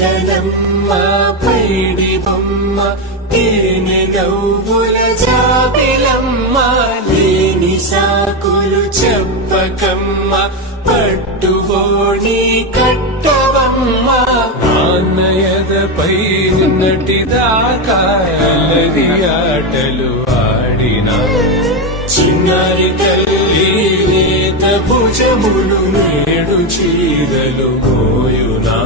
చక్కనమ్మ పైడి బొమ్మ తేనె నవ్వుల జాబిలమ్మ లేని సాకులు చెప్పకమ్మ పట్టువోణి కట్టవమ్మ నాన్నయదపై నిన్నటిదాకా అల్లరి ఆటలు ఆడినా చిన్నారి తల్లి లేత భుజములు నేడు చీరలు మోయునా